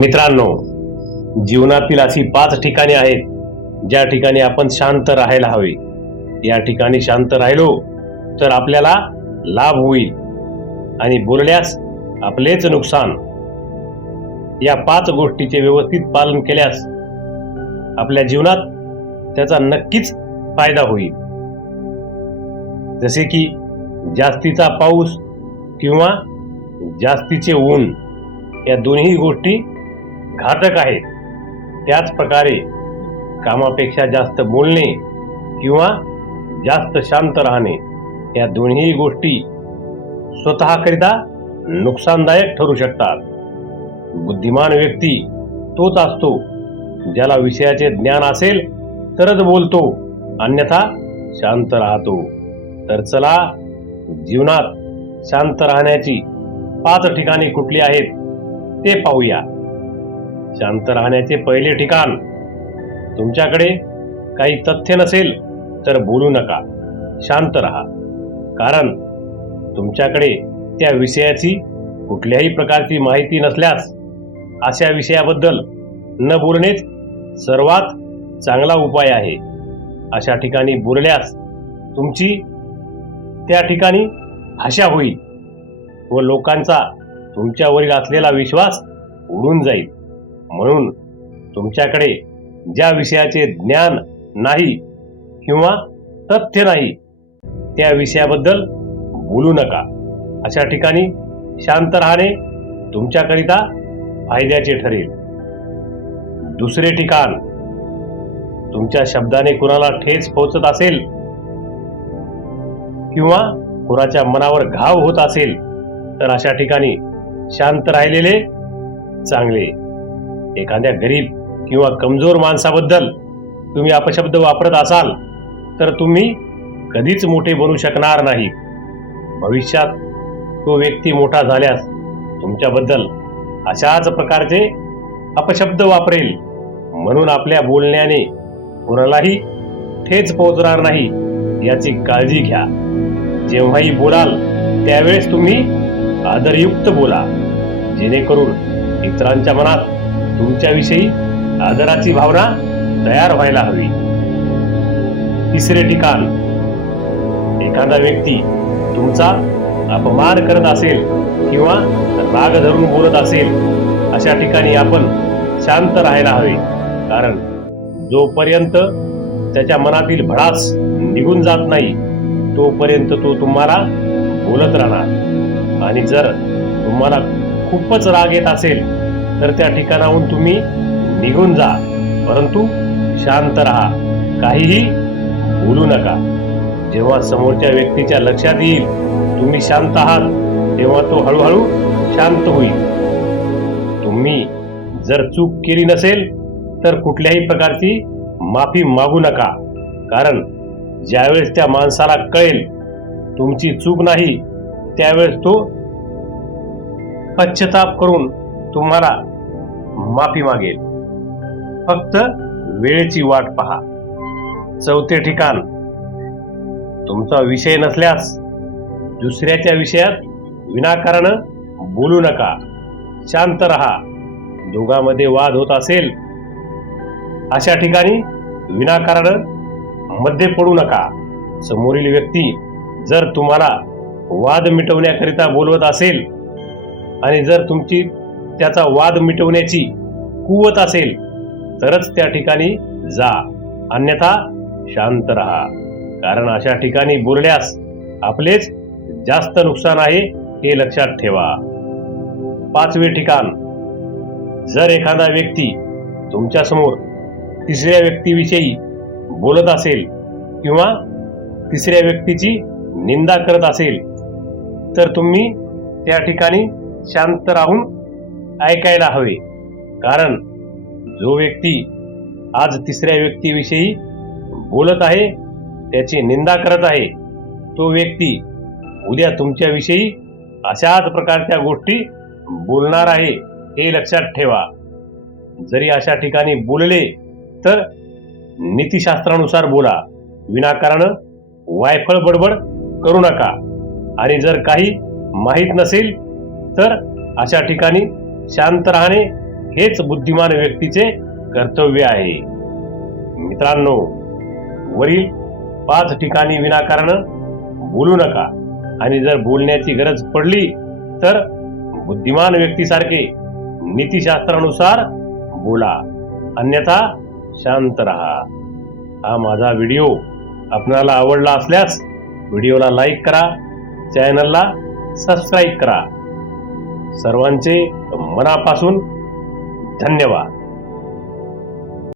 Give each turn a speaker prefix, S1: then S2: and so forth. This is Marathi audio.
S1: मित्रांनो जीवनातील अशी पाच ठिकाणे आहेत ज्या ठिकाणी आपण शांत राहायला हवे. या ठिकाणी शांत राहिलो तर आपल्याला लाभ होईल. आणि बोलल्यास आपलेच नुकसान. या पाच गोष्टीचे व्यवस्थित पालन केल्यास आपल्या जीवनात त्याचा नक्कीच फायदा होईल. जसे की जास्तीचा पाऊस किंवा जास्तीचे ऊन या दोन्ही गोष्टी घातक आहेत. त्याच प्रकारे कामापेक्षा जास्त बोलणे किंवा जास्त शांत राहणे या दोन्ही गोष्टी स्वतःकरिता नुकसानदायक ठरू शकतात. बुद्धिमान व्यक्ती तोच असतो ज्याला विषयाचे ज्ञान असेल तरच बोलतो अन्यथा शांत राहतो. तर चला जीवनात शांत राहण्याची पाच ठिकाणे कुठली आहेत ते पाहूया. शांत राहण्याचे पहिले ठिकाण. तुमच्याकडे काही तथ्य नसेल तर बोलू नका. शांत राहा. कारण तुमच्याकडे त्या विषयाची कुठल्याही प्रकारची माहिती नसल्यास अशा विषयाबद्दल न बोलणेच सर्वात चांगला उपाय आहे. अशा ठिकाणी बोलल्यास तुमची त्या ठिकाणी भाषा होईल व लोकांचा तुमच्यावरील असलेला विश्वास उडून जाईल. म्हणून तुमच्याकडे ज्या विषयाचे ज्ञान नाही किंवा तथ्य नाही त्या विषयाबद्दल बोलू नका. अशा ठिकाणी शांत राहणे तुमच्याकरिता फायद्याचे ठरेल. दुसरे ठिकाण तुमच्या शब्दाने कुणाला ठेच पोहोचत असेल किंवा कुणाच्या मनावर घाव होत असेल तर अशा ठिकाणी शांत राहिलेले चांगले. एखाद्या गरीब किंवा कमजोर माणसाबद्दल तुम्ही अपशब्द वापरत असाल तर तुम्ही कधीच मोठे बनू शकणार नाही. भविष्यात तो व्यक्ती मोठा झाल्यास तुमच्याबद्दल अशाच प्रकारचे अपशब्द वापरेल म्हणून आपल्या बोलण्याने कोणालाही ठेच पोहोचणार नाही याची काळजी घ्या. जेव्हाही बोलाल त्यावेळेस तुम्ही आदरयुक्त बोला. जेणेकरून इतरांच्या मनात तुमच्याविषयी आदराची भावना तयार व्हायला हवी. तिसरे ठिकाण एखादा व्यक्ती तुमचा अपमान करत असेल किंवा राग धरून बोलत असेल अशा ठिकाणी आपण शांत राहायला हवे. कारण जोपर्यंत त्याच्या मनातील भडास निघून जात नाही तोपर्यंत तो तुम्हाला बोलत राहणार. आणि जर तुम्हाला खूपच राग येत असेल तर त्या ठिकाणाहून तुम्ही निघून जा. परंतु शांत राहा. काहीही बोलू नका. जेव्हा समोरच्या व्यक्तीच्या लक्षात येईल तुम्ही शांत आहात तेव्हा तो हळूहळू शांत होईल. तुम्ही जर चूक केली नसेल तर कुठल्याही प्रकारची माफी मागू नका. कारण ज्यावेळेस त्या माणसाला कळेल तुमची चूक नाही त्यावेळेस तो पश्चताप करून तुम्हाला माफी मागेल. फक्त वेळेची वाट पहा. चौथे ठिकाण तुमचा विषय नसल्यास दुसऱ्याच्या विषयात विनाकारण बोलू नका. शांत रहा. दोघांमध्ये वाद होत असेल अशा ठिकाणी विनाकारणमध्ये पडू नका. समोरील व्यक्ती जर तुम्हाला वाद मिटवण्याकरिता बोलवत असेल आणि जर तुमची त्याचा वाद मिटवण्याची कुवत असेल तरच त्या ठिकाणी जा. अन्यथा शांत राहा. कारण अशा ठिकाणी बोलल्यास आपलेच जास्त नुकसान आहे हे लक्षात ठेवा. पाचवे ठिकाण. जर एखादा व्यक्ती तुमच्यासमोर तिसऱ्या व्यक्तीविषयी बोलत असेल किंवा तिसऱ्या व्यक्तीची निंदा करत असेल तर तुम्ही त्या ठिकाणी शांत राहून ऐकायला हवे. कारण जो व्यक्ती आज तिसऱ्या व्यक्तीविषयी बोलत आहे त्याची निंदा करत आहे तो व्यक्ती उद्या तुमच्याविषयी अशाच प्रकारच्या गोष्टी बोलणार आहे हे लक्षात ठेवा. जरी अशा ठिकाणी बोलले तर नीतिशास्त्रानुसार बोला. विनाकारण वायफळ बडबड करू नका. आणि जर काही माहीत नसेल तर अशा ठिकाणी शांत राहणे हेच बुद्धिमान व्यक्तीचे कर्तव्य आहे. मित्रांनो वरील पाच ठिकाणी विनाकारण बोलू नका. आणि जर बोलण्याची गरज पडली तर बुद्धिमान व्यक्तीसारखे नीतिशास्त्रानुसार बोला. अन्यथा शांत रहा. हा माझा व्हिडिओ आपणाला आवडला असल्यास व्हिडिओला लाईक करा चॅनलला सबस्क्राईब करा. सर्वांचे मनापासून धन्यवाद.